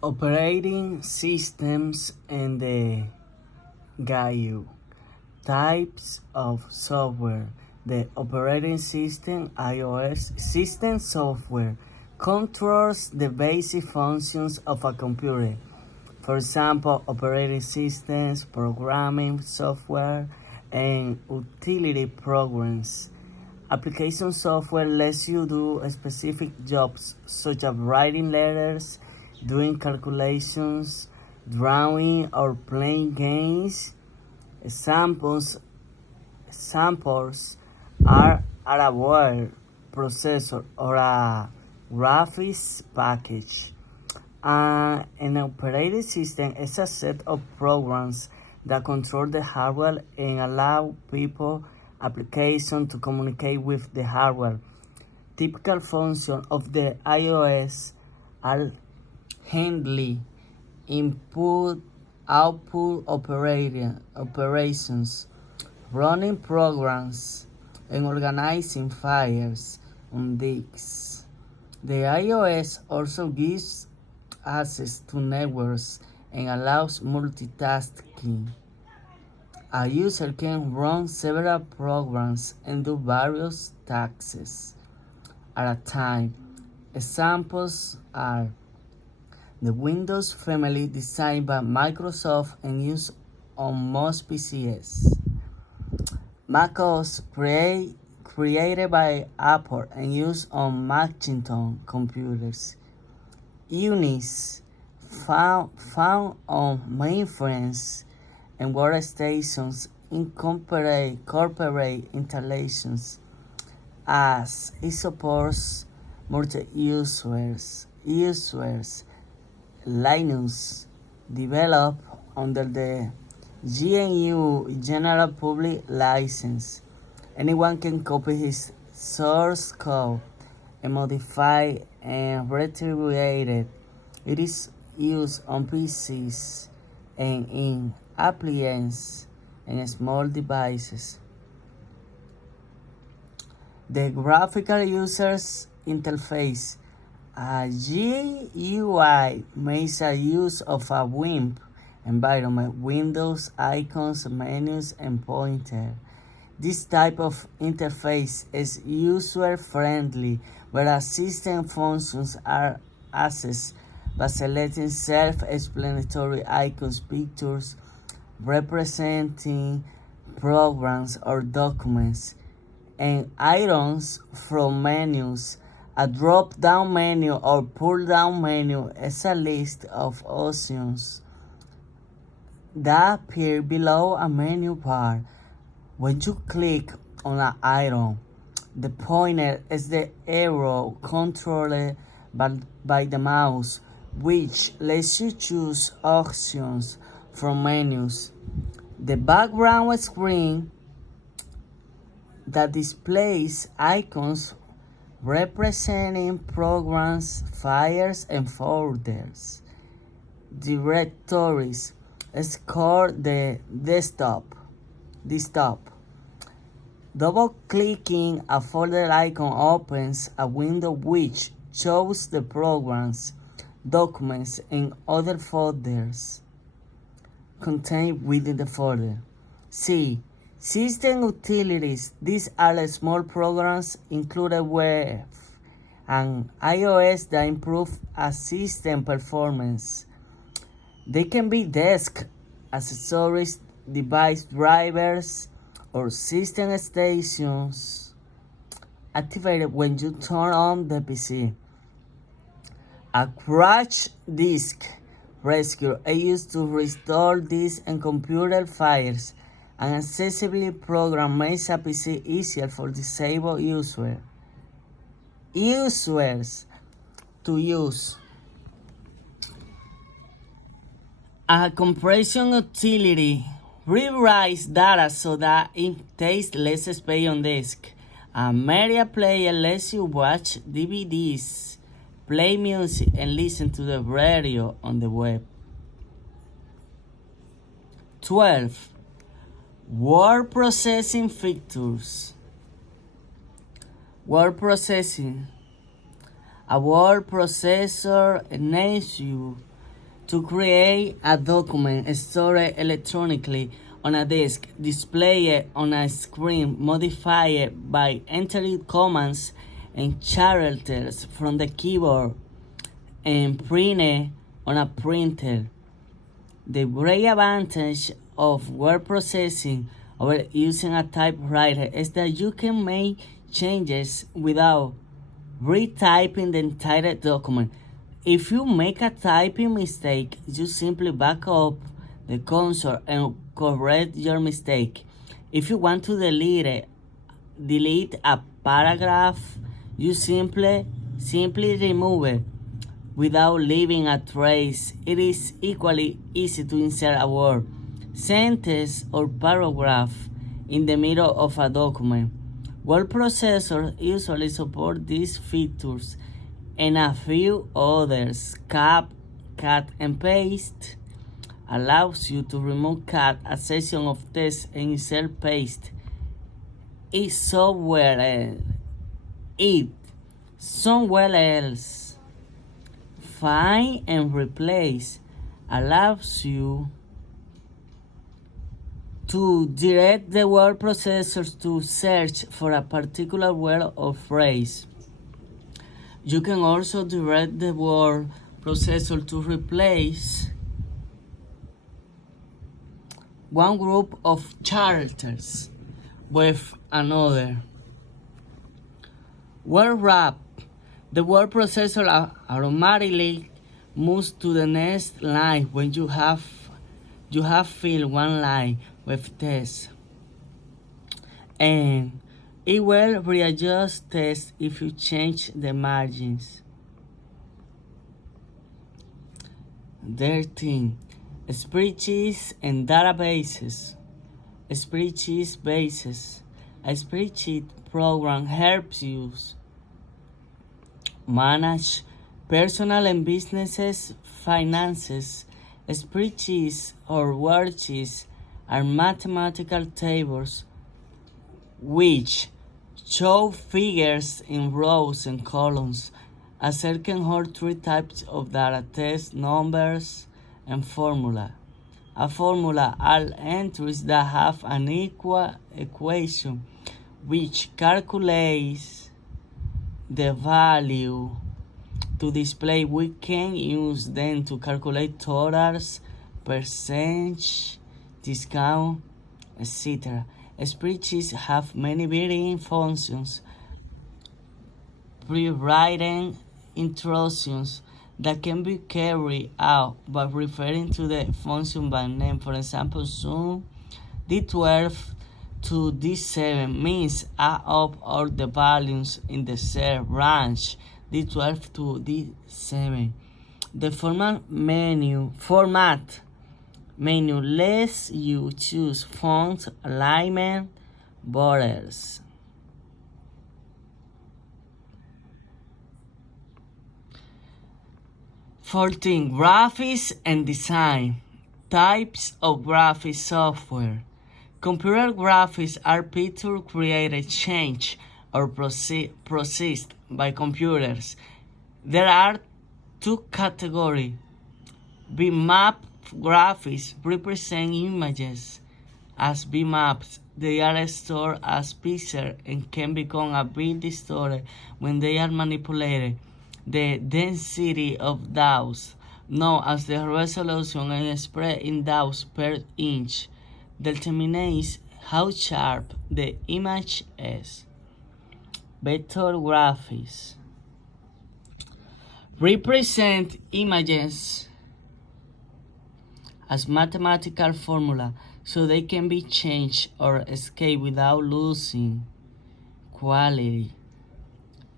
Operating systems and the GUI. Types of software. The operating system, iOS system software, controls the basic functions of a computer. For example, operating systems, programming software, and utility programs. Application software lets you do specific jobs such as writing letters, doing calculations, drawing, or playing games. Examples are a word processor or a graphics package. An operating system is a set of programs that control the hardware and allow people applications to communicate with the hardware. Typical functions of the iOS are handling input-output operations, running programs, and organizing files on disks. The iOS also gives access to networks and allows multitasking. A user can run several programs and do various tasks at a time. Examples are the Windows family designed by Microsoft and used on most PCs. macOS created by Apple and used on Macintosh computers. Unix found on mainframes and workstations incorporate corporate installations as it supports multi-users. Linux developed under the GNU General Public License. Anyone can copy his source code and modify and retribuate it. It is used on PCs and in appliances and small devices. The graphical user's interface, a GUI, makes a use of a WIMP environment, windows, icons, menus, and pointer. This type of interface is user-friendly, whereas system functions are accessed by selecting self-explanatory icons, pictures representing programs or documents, and items from menus. A drop-down menu or pull-down menu is a list of options that appear below a menu bar. When you click on an item, the pointer is the arrow controlled by the mouse, which lets you choose options from menus. The background screen that displays icons representing programs, files, and folders. Directories is called the desktop. Double-clicking a folder icon opens a window which shows the programs, documents, and other folders contained within the folder. C. System utilities. These are small programs included with and iOS that improve a system performance. They can be desk accessories, device drivers, or system stations activated when you turn on the PC. A crash disk rescue is used to restore disks and computer files. An accessibility program makes a PC easier for disabled users to use. A compression utility rewrites data so that it takes less space on disk. A media player lets you watch DVDs, play music, and listen to the radio on the web. 12. Word processing features. Word processing. A word processor enables you To create a document, store it electronically on a disk, display it on a screen, modify it by entering commands and characters from the keyboard, and print it on a printer. The great advantage of word processing over using a typewriter is that you can make changes without retyping the entire document. If you make a typing mistake, you simply back up the console and correct your mistake. If you want to delete a paragraph, you simply remove it without leaving a trace. It is equally easy to insert a word, sentence, or paragraph in the middle of a document. Word processors usually support these features and a few others. Cut and paste allows you to cut a section of text and insert paste. It somewhere else. Find and replace allows you to direct the word processors to search for a particular word or phrase. You can also direct the word processor to replace one group of characters with another. Word wrap. The word processor automatically moves to the next line when you have filled one line with text, and it will readjust text if you change the margins. 13. Spreadsheets and databases. Spreadsheet bases. A spreadsheet program helps you manage personal and businesses finances. Spreadsheets or worksheets are mathematical tables which show figures in rows and columns. A cell can hold three types of data: text, numbers, and formula. A formula are entries that have an equal equation which calculates the value to display. We can use them to calculate totals, percentage, discount, etc. Spreadsheets have many built-in functions, pre-written instructions that can be carried out by referring to the function by name. For example, sum D12 to D7 means add up all the values in the cell range D12 to D7. The format menu lets you choose font, alignment, borders. 14. Graphics and design. Types of graphic software. Computer graphics are pictures created, changed, or processed by computers. There are two categories. Bitmap graphics represent images as bitmaps. They are stored as pixels and can become a bit distorted when they are manipulated. The density of DAOs, known as the resolution and expressed in DAOs per inch, determines how sharp the image is. Vector graphics represent images as mathematical formula so they can be changed or scaled without losing quality.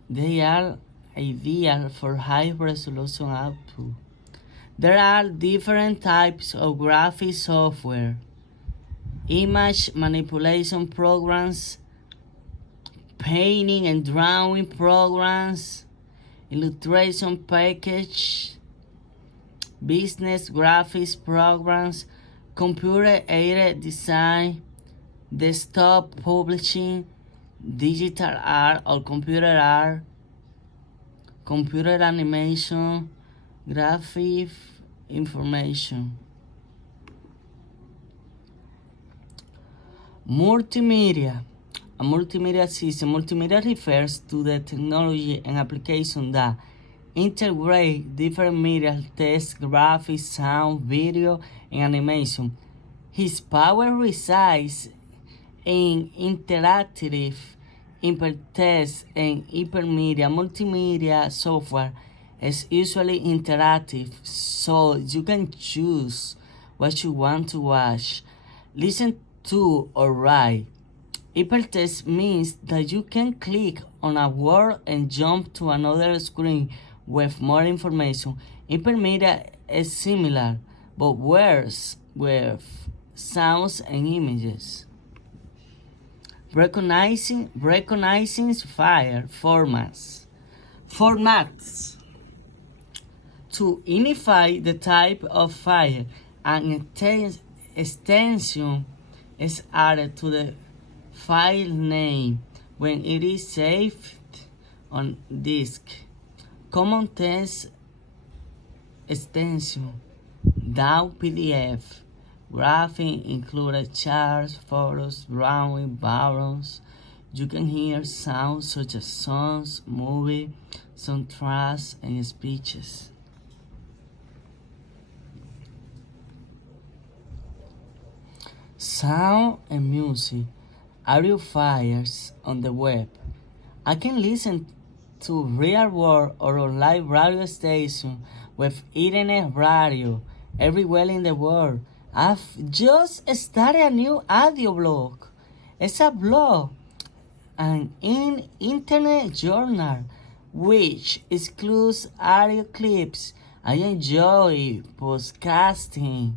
They are ideal for high resolution output. There are different types of graphic software: image manipulation programs, painting and drawing programs, illustration package, business graphics programs, computer-aided design, desktop publishing, digital art or computer art, computer animation, graphic information. Multimedia. A multimedia system. Multimedia refers to the technology and application that integrate different media, text, graphics, sound, video, and animation. His power resides in interactive, hypertext, and hypermedia. Multimedia software is usually interactive, so you can choose what you want to watch, listen to, or write. Hypertext means that you can click on a word and jump to another screen with more information. Hypermedia is similar, but worse with sounds and images. Recognizing file formats. To identify the type of file, an extension is added to the file name when it is saved on disk. Common text extension, DAW PDF. Graphing included charts, photos, drawing, backgrounds. You can hear sounds such as songs, movie, soundtracks, and speeches. Sound and music. Audio files on the web. I can listen to real world or live radio station with internet radio everywhere in the world. I've just started a new audio blog. It's a blog, an internet journal, which includes audio clips. I enjoy podcasting.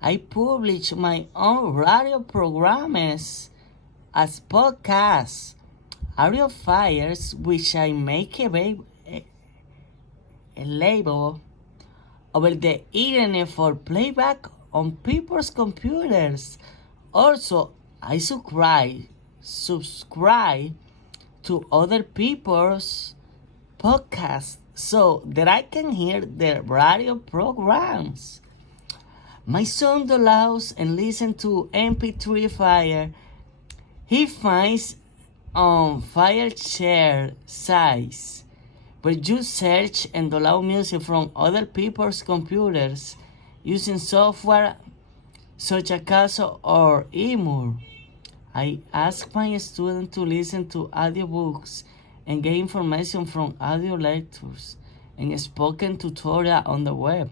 I publish my own radio programs as podcasts, audio files which I make available over the internet for playback on people's computers. Also, I subscribe to other people's podcasts so that I can hear their radio programs. My son downloads and listens to MP3 file. He finds on file share sites where you search and download music from other people's computers using software such as Caso or Emur. I ask my students to listen to audiobooks and get information from audio lectures and spoken tutorial on the web.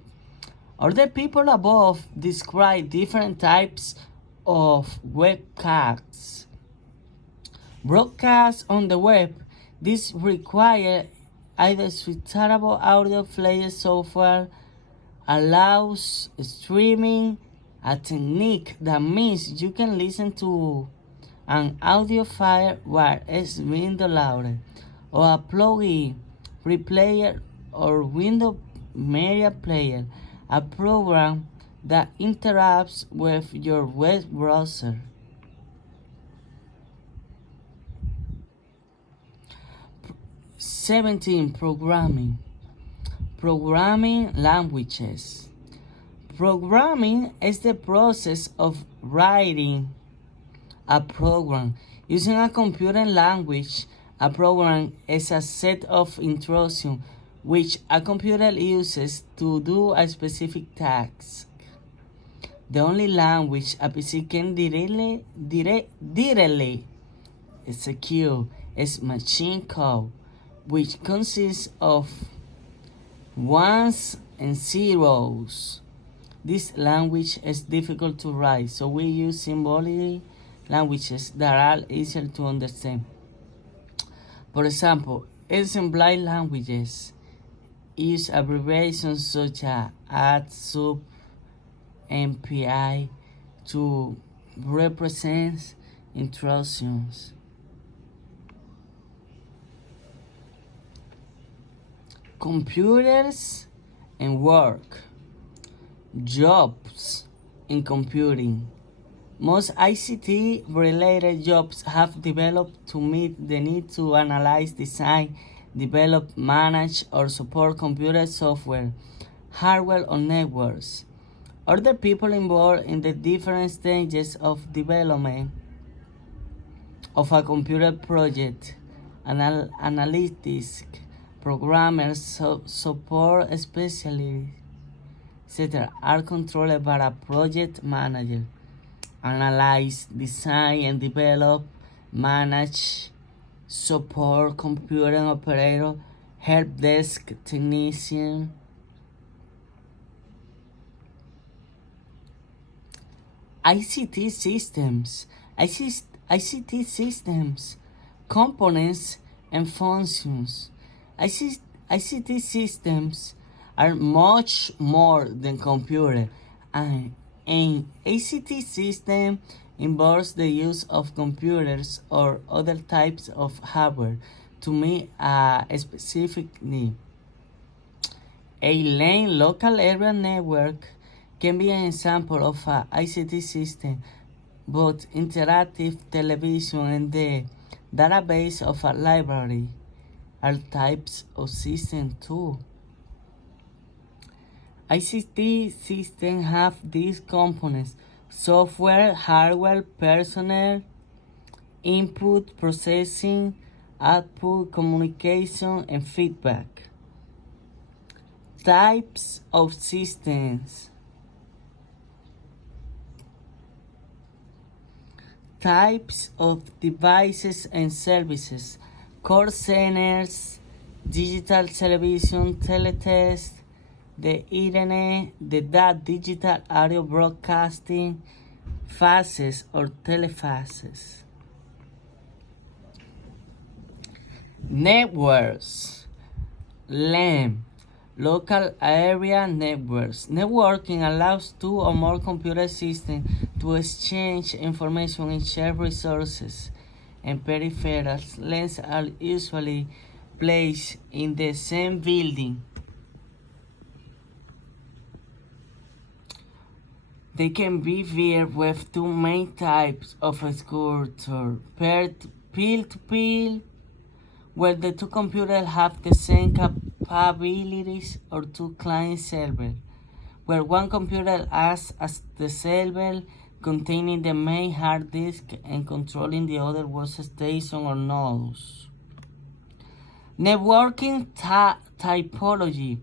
Other people above describe different types of webcasts. Broadcasts on the web. This requires either suitable audio player software, allows streaming, a technique that means you can listen to an audio file while it's being downloaded, or a plugin, replayer, or Windows Media Player, a program that interacts with your web browser. Programming languages. Programming is the process of writing a program using a computer language. A program is a set of instructions which a computer uses to do a specific task. The only language a PC can directly execute is machine code, which consists of ones and zeros. This language is difficult to write, so we use symbolic languages that are easier to understand. For example, assembly languages use abbreviations such as add, sub, MPI to represent instructions. Computers and work. Jobs in computing. Most ICT-related jobs have developed to meet the need to analyze, design, develop, manage, or support computer software. hardware or networks. Other people involved in the different stages of development of a computer project, analytics, programmers, support specialists, etc., are controlled by a project manager. Analyze, design, and develop, manage, support, computer operator, help desk technician. ICT systems, ICT systems, components and functions. ICT systems are much more than computer. An ICT system involves the use of computers or other types of hardware to meet a specific need. A LAN local area network can be an example of an ICT system, but interactive television and the database of a library are types of system too. ICT systems have these components: software, hardware, personnel, input, processing, output, communication, and feedback. Types of systems. Types of devices and services: call centers, digital television, teletest, the internet, the digital audio broadcasting, faxes or telefaxes. Networks. LAN, local area networks. Networking allows two or more computer systems to exchange information and share resources and peripherals. LANs are usually placed in the same building. They can be viewed with two main types of structure: peer-to-peer, where the two computers have the same capabilities, or two client servers, where one computer acts as the server, containing the main hard disk and controlling the other workstation or nodes. Networking typology: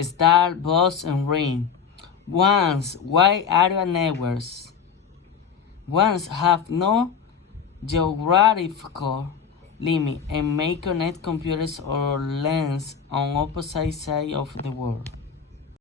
star, bus, and ring. Ones wide area networks. Ones have no geographical limit and may connect computers or LANs on opposite sides of the world.